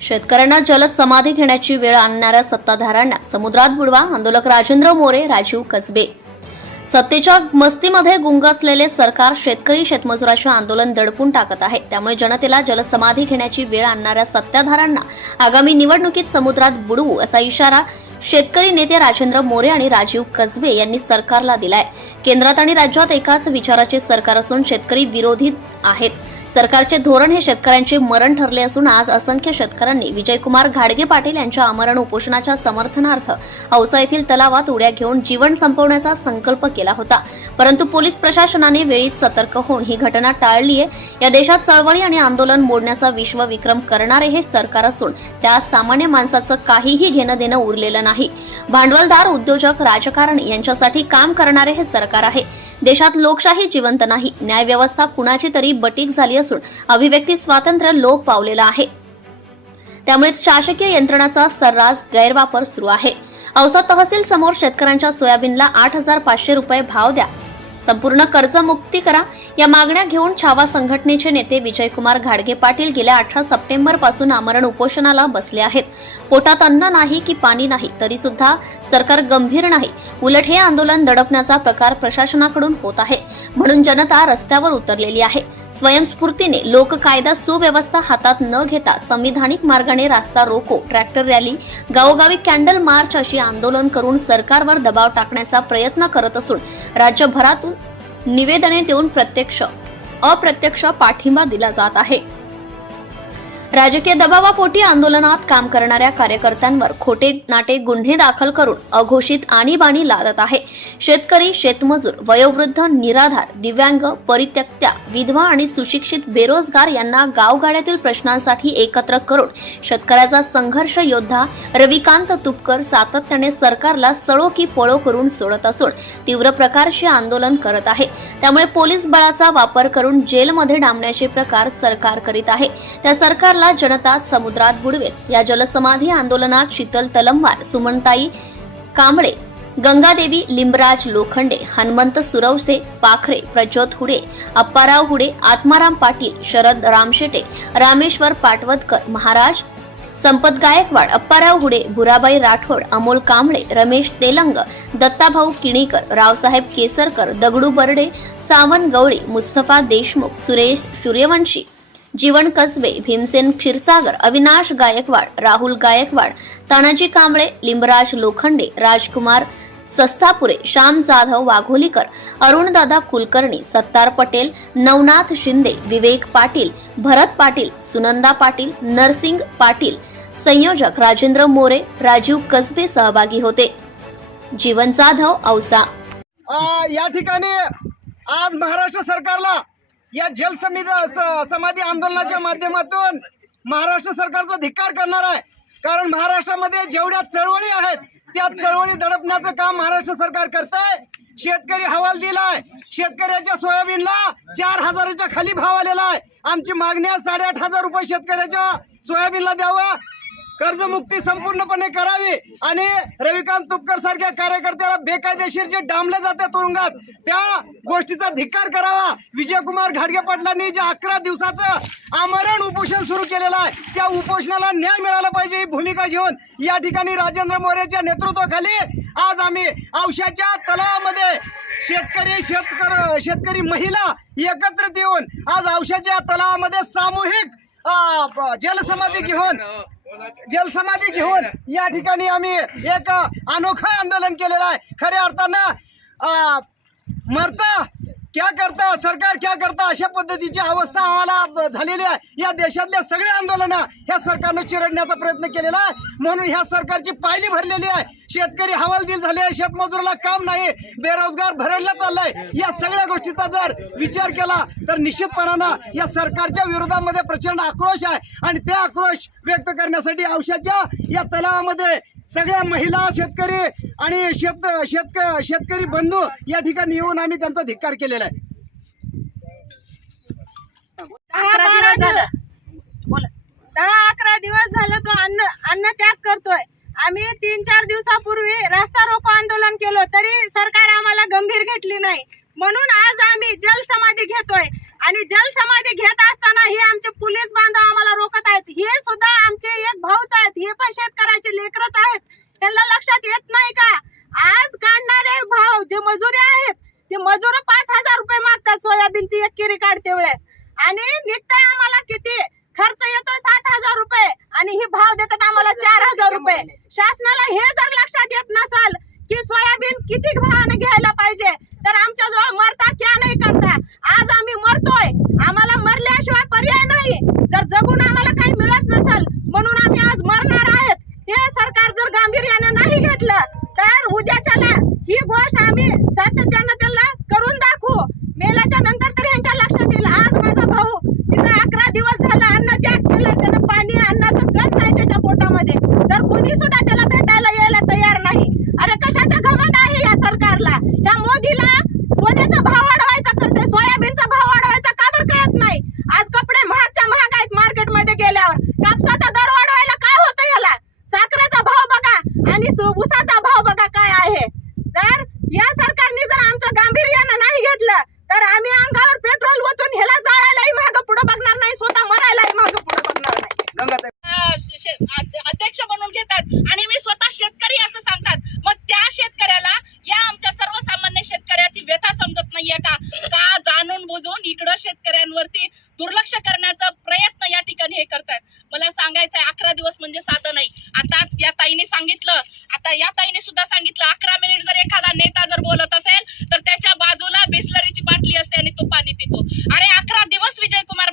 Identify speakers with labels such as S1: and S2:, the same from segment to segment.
S1: शेतकऱ्यांना जलसमाधी घेण्याची वेळ आणणाऱ्या सत्ताधाऱ्यांना समुद्रात बुडवा आंदोलक राजेंद्र मोरे राजीव कसबे. सत्तेच्या मस्तीमध्ये गुंग असलेले सरकार शेतकरी शेतमजुराचे आंदोलन दडपून टाकत आहे. त्यामुळे जनतेला जलसमाधी घेण्याची वेळ आणणाऱ्या सत्ताधाऱ्यांना आगामी निवडणुकीत समुद्रात बुडवू असा इशारा शेतकरी नेते राजेंद्र मोरे आणि राजीव कसबे यांनी सरकारला दिलाय. केंद्रात आणि राज्यात एकाच विचाराचे सरकार असून शेतकरी विरोधी आहेत. सरकारचे धोरण हे शेतकऱ्यांचे मरण ठरले असून आज असंख्य शेतकऱ्यांनी विजयकुमार घाडगे पाटील यांच्या आमरण उपोषणाच्या समर्थनार्थ औसा येथील तलावात उड्या घेऊन जीवन संपवण्याचा संकल्प केला होता. परंतु पोलीस प्रशासनाने वेळीच सतर्क होऊन ही घटना टाळली आहे. या देशात चळवळी आणि आंदोलन मोडण्याचा विश्वविक्रम करणारे हे सरकार असून त्या सामान्य माणसाचं काहीही घेणं देणं उरलेलं नाही. भांडवलदार उद्योजक राजकारण यांच्यासाठी काम करणारे हे सरकार आहे. देशात लोकशाही जिवंत नाही. न्यायव्यवस्था कुणाची तरी बटीक झाली असून अभिव्यक्ती स्वातंत्र्य लोप पावलेलं आहे. त्यामुळेच शासकीय यंत्रणाचा सर्रास गैरवापर सुरू आहे. औसा तहसील समोर शेतकऱ्यांच्या सोयाबीनला आठ हजार पाचशे रुपये भाव द्या. संपूर्ण कर्जमुक्ती करा. या मागण्या घेऊन छावा संघटनेचे नेते विजयकुमार घाडगे पाटील गेल्या अठरा सप्टेंबरपासून आमरण उपोषणाला बसले आहेत. पोटात अन्न नाही की पाणी नाही तरी सुद्धा सरकार गंभीर नाही. उलट हे आंदोलन दडपण्याचा प्रकार प्रशासनाकडून होत आहे. म्हणून जनता रस्त्यावर उतरलेली आहे. स्वयंस्फूर्तीने लोक कायदा सुव्यवस्था हातात न घेता संविधानिक मार्गाने रास्ता रोको ट्रॅक्टर रॅली गावोगावी कॅन्डल मार्च अशी आंदोलन करून सरकारवर दबाव टाकण्याचा प्रयत्न करत असून राज्यभरातून निवेदने देऊन प्रत्यक्ष अप्रत्यक्ष पाठिंबा दिला जात आहे. राजकीय दबावापोटी आंदोलनात काम करणाऱ्या कार्यकर्त्यांवर खोटे नाटे गुन्हे दाखल करून अघोषित आणीबाणी लादत आहे. शेतकरी शेतमजूर वयोवृद्ध निराधार दिव्यांग परित्यक्त्या विधवा आणि सुशिक्षित बेरोजगार यांना गावगाड्यातील प्रश्नांसाठी एकत्र करून शेतकऱ्याचा संघर्ष योद्धा रविकांत तुपकर सातत्याने सरकारला सळो की पळो करून सोडत असून तीव्र प्रकारचे आंदोलन करत आहे. त्यामुळे पोलीस बळाचा वापर करून जेलमध्ये डांबण्याचे प्रकार सरकार करीत आहे. त्या सरकार सरकारला जनता समुद्रात बुडवेल. या जलसमाधी आंदोलनात शीतल तलमवार सुमनताई कांबळे गंगादेवी लिंबराज लोखंडे हनुमंत सुरवसे पाखरे प्रज्योत हुडे अप्पाराव हुडे आत्माराम पाटील शरद रामशेटे रामेश्वर पाटवदकर महाराज संपत गायकवाड अप्पाराव हुडे भुराबाई राठोड अमोल कांबळे रमेश तेलंग दत्ताभाऊ किणीकर रावसाहेब केसरकर दगडू बर्डे सावन गवळी मुस्तफा देशमुख सुरेश सूर्यवंशी जीवन कसबे भीमसेन क्षीरसागर अविनाश गायकवाड राहुल गायकवाड तानाजी कांबळे लिंबराज लोखंडे राजकुमार सस्तापुरे श्याम जाधव वाघोलीकर अरुणदादा कुलकर्णी सत्तार पटेल नवनाथ शिंदे विवेक पाटील भरत पाटील सुनंदा पाटील नरसिंग पाटील संयोजक राजेंद्र मोरे राजीव कसबे सहभागी होते. जीवन जाधव औसा.
S2: या ठिकाणी आज महाराष्ट्र सरकारला या जल स- समाधी आंदोलनाच्या माध्यमातून महाराष्ट्र सरकारचा धिक्कार करणार आहे. कारण महाराष्ट्रामध्ये जेवढ्या चळवळी आहेत त्या चळवळी दडपण्याचं काम महाराष्ट्र सरकार करत आहे शेतकरी हवाल दिलाय. शेतकऱ्याच्या सोयाबीनला चार हजाराच्या खाली भाव आलेला आहे. आमची मागणी आहे साडेआठ हजार रुपये शेतकऱ्याच्या सोयाबीनला द्यावं. कर्जमुक्ती संपूर्णपणे करावी आणि रविकांत तुपकर सारख्या कार्यकर्त्याला बेकायदेशीर जे डांबले जाते तुरुंगात त्या गोष्टीचा धिक्कार करावा. विजयकुमार घाडगे पाटलांनी जे अकरा दिवसाचं आमरण उपोषण सुरू केलेलं आहे त्या उपोषणाला न्याय मिळाला पाहिजे ही भूमिका घेऊन या ठिकाणी राजेंद्र मोरेच्या नेतृत्वाखाली आज आम्ही औषधाच्या तलावामध्ये शेतकरी शेतकर शेतकरी महिला एकत्रित येऊन आज औषधाच्या तलावामध्ये सामूहिक जलसमाधी घेऊन जलसमाधी घेऊन या ठिकाणी आम्ही एक अनोखं आंदोलन केलेलं आहे. खऱ्या अर्थानं मरता क्या करता सरकार क्या करता अशा पद्धतीची अवस्था आम्हाला झालेली आहे. या देशातल्या सगळ्या आंदोलन ह्या सरकारनं चिरडण्याचा प्रयत्न केलेला आहे. म्हणून ह्या सरकारची पायली भरलेली आहे. शेतकरी हवालदिल झाले आहे. शेतमजुराला काम नाही. बेरोजगार भरडला चाललाय. या सगळ्या गोष्टीचा जर विचार केला तर निश्चितपणानं या सरकारच्या विरोधामध्ये प्रचंड आक्रोश आहे. आणि ते आक्रोश व्यक्त करण्यासाठी औषधाच्या या तलावामध्ये सगळ्या महिला शेतकरी आणि शेत शेतक शेतकरी बंधू या ठिकाणी येऊन आम्ही त्यांचा धिक्कार केलेला आहे.
S3: अकरा दिवस झालं. बोला. दहा अकरा दिवस झालं तो अन्न अन्न त्याग करतोय. आम्ही तीन चार दिवसापूर्वी रस्ता रोको आंदोलन केलं तरी सरकार आम्हाला गंभीर घेतली नाही. म्हणून आज आम्ही जलसमाधी घेतोय. आणि जलसमाधी घेत असताना हे आमचे पोलीस बांधव आम्हाला रोखत आहेत. हे सुद्धा आमचे एक भाऊच आहेत. हे पण शेतकऱ्याचे लेकरच आहेत. त्यांना लक्षात येत नाही का? आज काढणारे भाव जे मजुरी आहेत ते मजूर पाच हजार रुपये मागतात सोयाबीनची एक किरी काढते वेळेस. आणि निघतंय आम्हाला किती? खर्च येतोय सात हजार रुपये. आणि ही भाव देतात आम्हाला चार हजार रुपये. शासनाला हे जर लक्षात येत नसल की सोयाबीन किती भावाने घ्यायला पाहिजे तर आमच्या जवळ मरता क्या नाही करता आज आम्ही मरतोय आम्हाला मरल्याशिवाय पर्याय नाही जर जगून आम्हाला काही मिळत नसल म्हणून आम्ही आज मरणार आहेत हे सरकार जर म्हटलं नाही घेतलं तर उद्याच्याला ही गोष्ट आम्ही सातत्यानं त्यांना करून दाखवू. मेल्याच्या नंतर तर ह्यांच्या लक्षात येईल. आज माझा भाऊ तिथं अकरा दिवस झाला अन्न त्याग केला. त्यानं पाणी अन्नाचं कण नाही त्याच्या पोटामध्ये. तर कोणी सुद्धा त्याला भेटायला यायला तयार नाही. अरे कशाचा घमंड आहे या सरकारला? या मोदीला सोन्याचा भाव वाढवायचा करते सोयाबीनचा भाव वाढवायचा का बरं कळत नाही आज कपडे महागच्या महाग आहेत मार्केटमध्ये गेल्यावर कापसाचा दर वाढवायला काय होतं याला साखरेचा भाव बघा आणि सु- ऊसाचा भाव बघा काय आहे तर या सरकारने जर आमचं गांभीर्यानं नाही घेतलं तर आम्ही अंगावर पेट्रोल ओतून ह्याला जाळायलाही मागं पुढे बघणार नाही स्वतः मरायलाही मागं पुढे बघणार नाही
S2: गंगाताई
S4: अ, शे- शे- अध- अध्यक्ष म्हणून घेतात आणि मी स्वतः शेतकरी असं सांगतात मग त्या शेतकऱ्याला या आमच्या सर्वसामान्य शेतकऱ्याची व्यथा समजत नाहीये का का जाणून बुजून इकडं शेतकऱ्यांवरती दुर्लक्ष करण्याचा प्रयत्न या ठिकाणी हे करतायत मला सांगायचंय अकरा दिवस म्हणजे साधं नाही आता या ताईने सांगितलं. आता या ताईने सुद्धा सांगितलं अकरा मिनिट जर एखादा नेता जर बोलत असेल तर त्याच्या बाजूला बिस्लरीची बाटली असते आणि तो पाणी पितो. अरे अकरा दिवस विजय कुमार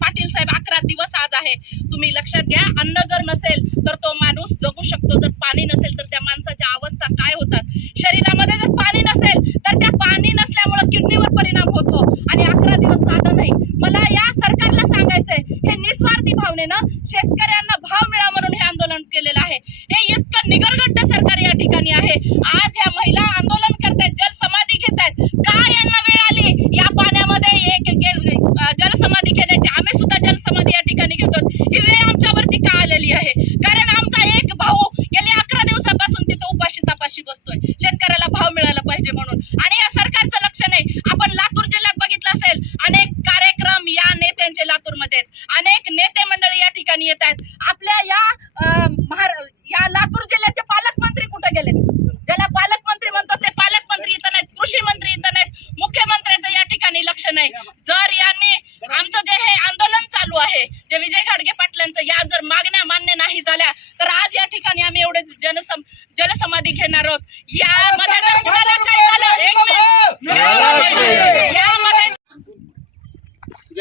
S4: पाटील साहेब अकरा दिवस आज आहे. तुम्ही लक्षात घ्या अन्न जर नसेल तर तो माणूस जगू शकतो. जर पाणी नसेल तर त्या माणसाच्या अवस्था काय होतात? शरीरामध्ये जर पाणी नसेल तर त्या पाणी नसल्यामुळे किडनीवर परिणाम होतो आणि अकरा दिवस साधं नाही मला या सरकारला सांगायचंय हे निस्वार्थी भावनेनं शेतकऱ्यांना भाव मिळा म्हणून हे आंदोलन केलेलं आहे हे इतकं निगरगट्ट सरकार या ठिकाणी आहे आज ह्या महिला आंदोलन करतायत जलसमाधी घेत आहेत का यांना वेळ आली या पाण्यामध्ये एक एक- अं, जलसमाधी घेण्याची आम्ही सुद्धा जलसमाधी या ठिकाणी घेतो ही वेळ आमच्यावरती का आलेली आहे कारण आमचा एक भाऊ गेले अकरा दिवसापासून तिथं उपाशी तापाशी बसतोय शेतकऱ्याला भाव मिळाला पाहिजे म्हणून आणि या सरकारचं लक्ष नाही आपण लातूर जिल्ह्यात बघितलं असेल अनेक कार्यक्रम या नेत्यांचे लातूरमध्ये आहेत. अनेक नेते मंडळी या ठिकाणी येत आहेत आपल्या या अं, महार- या लातूर जिल्ह्याचे पालकमंत्री कुठे गेलेत ज्याला पालकमंत्री म्हणतो ते पालकमंत्री इथं नाहीत कृषी मंत्री इथं नाहीत मुख्यमंत्र्यांचं या ठिकाणी लक्ष नाही जर यांनी आमचं जे हे आंदोलन चालू आहे जे विजय घाडगे पाटलांचं या जर मागण्या मान्य नाही झाल्या तर आज या ठिकाणी आम्ही एवढे जनसम जलसमाधी घेणार आहोत यामध्ये जर कुणाला काय झालं एक मिनिट यामध्ये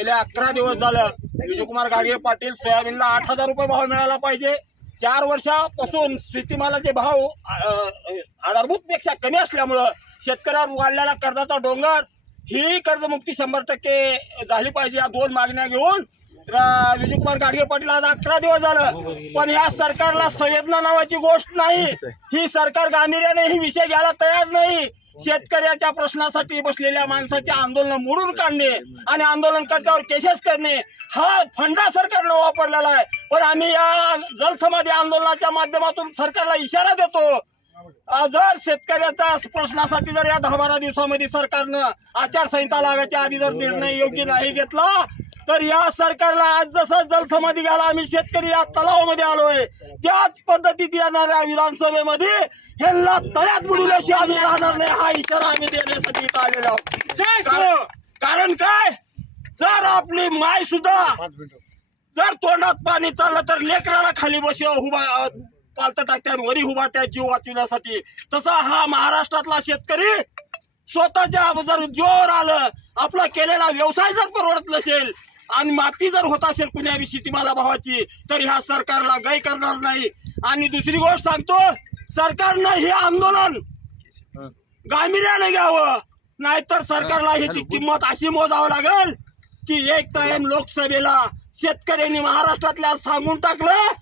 S5: गेले अकरा दिवस झालं. विजयकुमार गाडगे पाटील सोयाबीनला आठ हजार रुपये भाव मिळाला पाहिजे. चार वर्षापासून शेतीमालाचे भाव आधारभूतपेक्षा कमी असल्यामुळं शेतकऱ्यावर उघडलेला कर्जाचा डोंगर ही कर्जमुक्ती शंभर टक्के झाली पाहिजे या दोन मागण्या घेऊन. विजयकुमार गाडगे पाटील आज अकरा दिवस झालं. पण या सरकारला संवेदना नावाची गोष्ट नाही. ही सरकार गांभीर्याने ही विषय घ्यायला तयार नाही. शेतकऱ्याच्या प्रश्नासाठी बसलेल्या माणसाचे आंदोलन मोडून काढणे आणि आंदोलनकर्त्यावर केसेस करणे हा फंडा सरकारनं वापरलेला आहे. पण आम्ही या जलसमाधी आंदोलनाच्या माध्यमातून सरकारला इशारा देतो जर शेतकऱ्याच्या प्रश्नासाठी जर या दहा बारा दिवसामध्ये सरकारनं आचारसंहिता लागायच्या आधी जर निर्णय योग्य नाही घेतला तर या सरकारला आज जसं जलसमाधी घ्यायला आम्ही शेतकरी या तलावामध्ये आलोय त्याच पद्धतीत येणाऱ्या विधानसभेमध्ये ह्यांना तळ्यात बुडवल्याशिवाय आम्ही राहणार नाही हा इशारा आम्ही देण्यासाठी इथं आलेलो आहोत. कारण- कारण काय? जर आपली माय सुद्धा जर तोंडात पाणी चाललं तर लेकराला खाली बसव उभा पालत टाकत्यात वरी उभा त्या जीव वाचविण्यासाठी. तसा हा महाराष्ट्रातला शेतकरी स्वतःच्या जर जोर आलं आपला केलेला व्यवसाय जर परवडत नसेल आणि माफी जर होत असेल कुण्या बी शेतीमाला भावाची तर ह्या सरकारला गाय करणार नाही. आणि दुसरी गोष्ट सांगतो सरकारनं हे आंदोलन गांभीर्याने घ्यावं. नाहीतर सरकारला ह्याची किंमत अशी मोजावं लागेल की एक टाइम लोकसभेला शेतकऱ्यांनी महाराष्ट्रातल्या सांगून टाकलं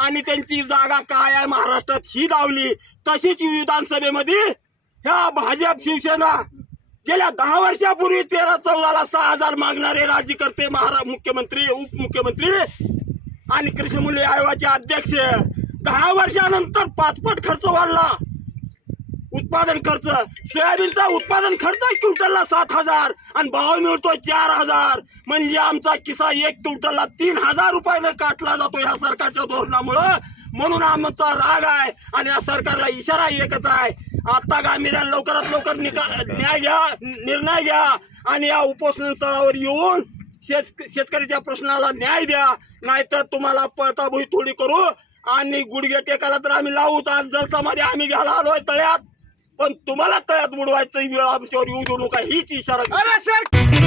S5: आणि त्यांची जागा काय आहे महाराष्ट्रात ही दावली तशीच विधानसभेमध्ये ह्या भाजप शिवसेना गेल्या दहा वर्षापूर्वी तेरा चौदाला सहा हजार मागणारे राज्यकर्ते महारा मुख्यमंत्री उपमुख्यमंत्री आणि कृषी मूल्य आयोगाचे अध्यक्ष दहा वर्षानंतर पाचपट खर्च वाढला. उत्पादन खर्च सोयाबीनचा उत्पादन खर्च क्विंटलला सात हजार आणि भाव मिळतोय चार हजार. म्हणजे आमचा किसा एक क्विंटलला तीन हजार रुपयानं काटला जातो या सरकारच्या धोरणामुळं. म्हणून आमचा राग आहे आणि या सरकारला इशारा एकच आहे. आता गांभीर्यानं लवकरात लवकर निका न्याय घ्या निर्णय घ्या आणि या उपोषण स्थळावर येऊन शेत शेतकऱ्याच्या प्रश्नाला न्याय द्या. नाहीतर तुम्हाला पळताभुई थोडी करू आणि गुडघे टेकायला तर आम्ही लावूच आज जलसामध्ये आम्ही घ्यायला आलोय तळ्यात. पण तुम्हाला तळ्यात बुडवायचं वेळ आमच्यावर येऊ देऊ नका. हीच इशारा.